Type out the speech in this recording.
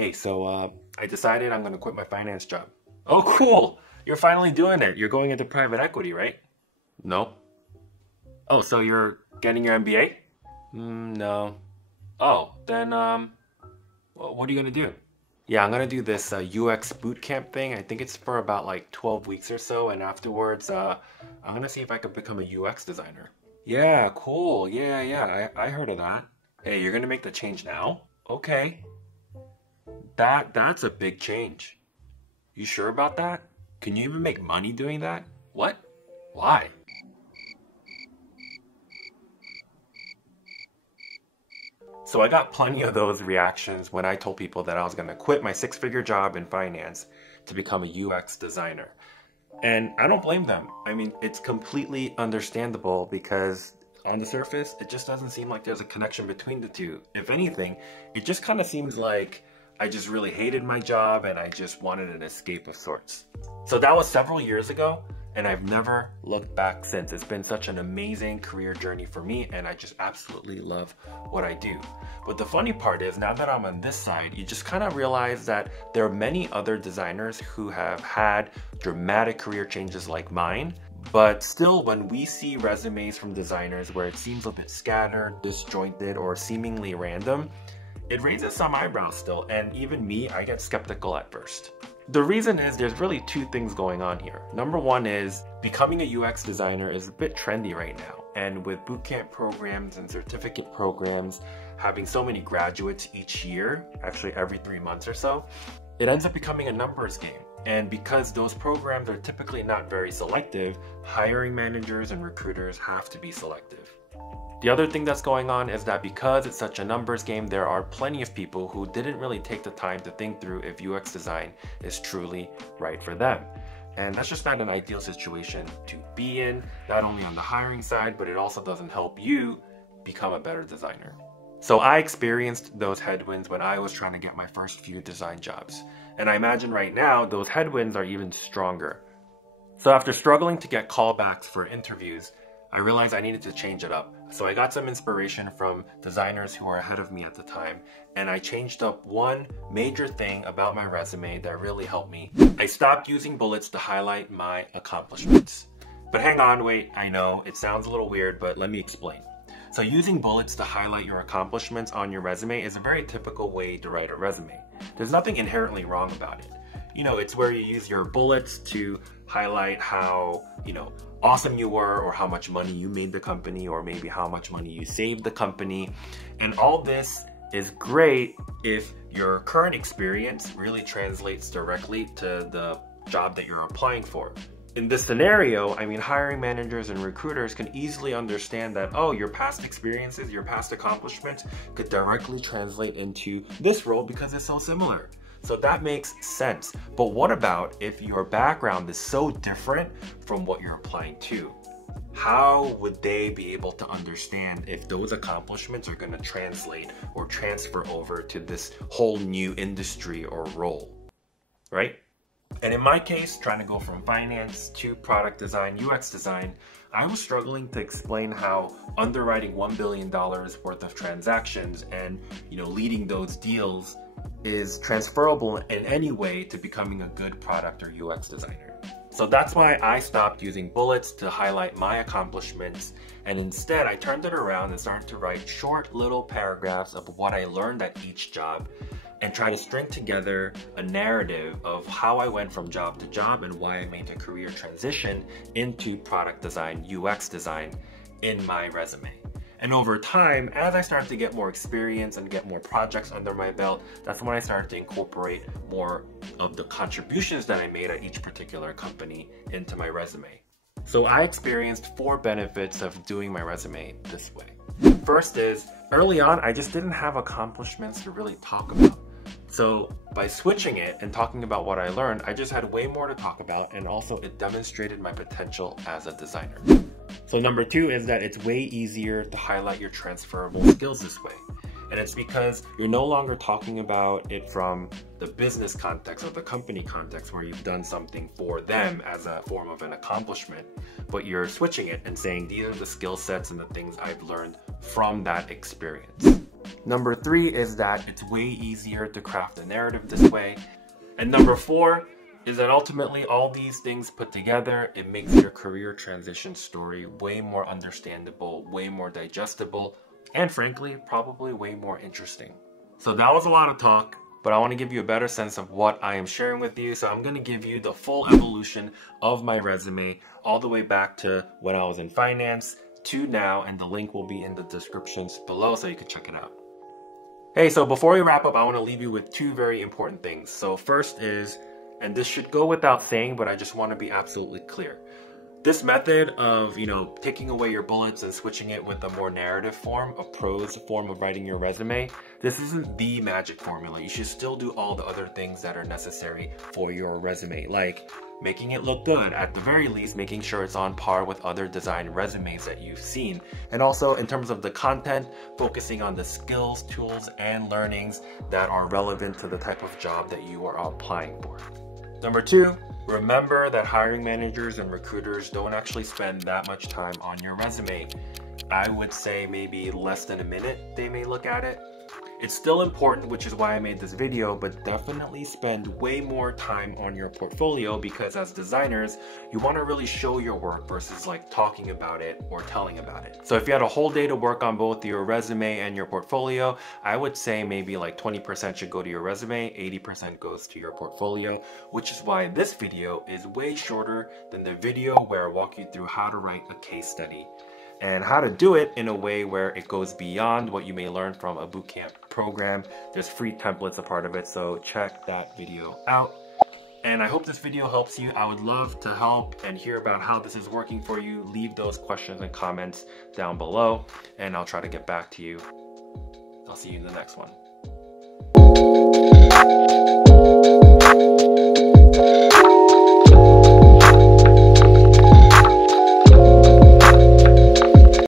Hey, I decided I'm gonna quit my finance job. Oh, cool! You're finally doing it. You're going into private equity, right? No. Oh, so you're getting your MBA? No. Oh, then, what are you gonna do? Yeah, I'm gonna do this UX bootcamp thing. I think it's for about like 12 weeks or so, and afterwards, I'm gonna see if I could become a UX designer. Yeah, cool. Yeah, I heard of that. Hey, you're gonna make the change now? Okay. That's a big change. You sure about that? Can you even make money doing that? What? Why? So I got plenty of those reactions when I told people that I was gonna quit my six-figure job in finance to become a UX designer. And I don't blame them. I mean, it's completely understandable because on the surface, it just doesn't seem like there's a connection between the two. If anything, it just kind of seems like I just really hated my job and I just wanted an escape of sorts. So that was several years ago, and I've never looked back since. It's been such an amazing career journey for me, and I just absolutely love what I do. But the funny part is, now that I'm on this side, you just kind of realize that there are many other designers who have had dramatic career changes like mine. But still, when we see resumes from designers where it seems a bit scattered, disjointed, or seemingly random, it raises some eyebrows still, and even me, I get skeptical at first. The reason is there's really two things going on here. Number one is becoming a UX designer is a bit trendy right now. And with bootcamp programs and certificate programs having so many graduates each year, actually every 3 months or so, it ends up becoming a numbers game. And because those programs are typically not very selective, hiring managers and recruiters have to be selective. The other thing that's going on is that because it's such a numbers game, there are plenty of people who didn't really take the time to think through if UX design is truly right for them. And that's just not an ideal situation to be in, not only on the hiring side, but it also doesn't help you become a better designer. So I experienced those headwinds when I was trying to get my first few design jobs. And I imagine right now, those headwinds are even stronger. So after struggling to get callbacks for interviews, I realized I needed to change it up. So I got some inspiration from designers who were ahead of me at the time, and I changed up one major thing about my resume that really helped me. I stopped using bullets to highlight my accomplishments. But hang on, wait, I know, it sounds a little weird, but let me explain. So using bullets to highlight your accomplishments on your resume is a very typical way to write a resume. There's nothing inherently wrong about it. You know, it's where you use your bullets to highlight how, awesome you were, or how much money you made the company, or maybe how much money you saved the company. And all this is great if your current experience really translates directly to the job that you're applying for. In this scenario, I mean, hiring managers and recruiters can easily understand that, oh, your past experiences, your past accomplishments could directly translate into this role because it's so similar. So that makes sense. But what about if your background is so different from what you're applying to? How would they be able to understand if those accomplishments are going to translate or transfer over to this whole new industry or role, right? And in my case, trying to go from finance to product design, UX design, I was struggling to explain how underwriting $1 billion worth of transactions and, leading those deals is transferable in any way to becoming a good product or UX designer. So that's why I stopped using bullets to highlight my accomplishments, and instead I turned it around and started to write short little paragraphs of what I learned at each job and try to string together a narrative of how I went from job to job and why I made a career transition into product design, UX design in my resume. And over time, as I started to get more experience and get more projects under my belt, that's when I started to incorporate more of the contributions that I made at each particular company into my resume. So I experienced 4 benefits of doing my resume this way. First is, early on, I just didn't have accomplishments to really talk about. So by switching it and talking about what I learned, I just had way more to talk about, and also it demonstrated my potential as a designer. So number 2 is that it's way easier to highlight your transferable skills this way. And it's because you're no longer talking about it from the business context or the company context where you've done something for them as a form of an accomplishment, but you're switching it and saying these are the skill sets and the things I've learned from that experience. Number 3 is that it's way easier to craft a narrative this way. And number 4 is that ultimately all these things put together, it makes your career transition story way more understandable, way more digestible, and frankly, probably way more interesting. So that was a lot of talk, but I want to give you a better sense of what I am sharing with you. So I'm going to give you the full evolution of my resume all the way back to when I was in finance to now, and the link will be in the descriptions below so you can check it out. Hey, so before we wrap up, I want to leave you with 2 very important things. So first is, and this should go without saying, but I just want to be absolutely clear. This method of, taking away your bullets and switching it with a more narrative form, a prose form of writing your resume, this isn't the magic formula. You should still do all the other things that are necessary for your resume, like making it look good, at the very least, making sure it's on par with other design resumes that you've seen. And also in terms of the content, focusing on the skills, tools, and learnings that are relevant to the type of job that you are applying for. Number 2, remember that hiring managers and recruiters don't actually spend that much time on your resume. I would say maybe less than a minute they may look at it. It's still important, which is why I made this video, but definitely spend way more time on your portfolio, because as designers, you want to really show your work versus like talking about it or telling about it. So if you had a whole day to work on both your resume and your portfolio, I would say maybe like 20% should go to your resume, 80% goes to your portfolio, which is why this video is way shorter than the video where I walk you through how to write a case study and how to do it in a way where it goes beyond what you may learn from a bootcamp program. There's free templates a part of it, so check that video out. And I hope this video helps you. I would love to help and hear about how this is working for you. Leave those questions and comments down below, and I'll try to get back to you. I'll see you in the next one.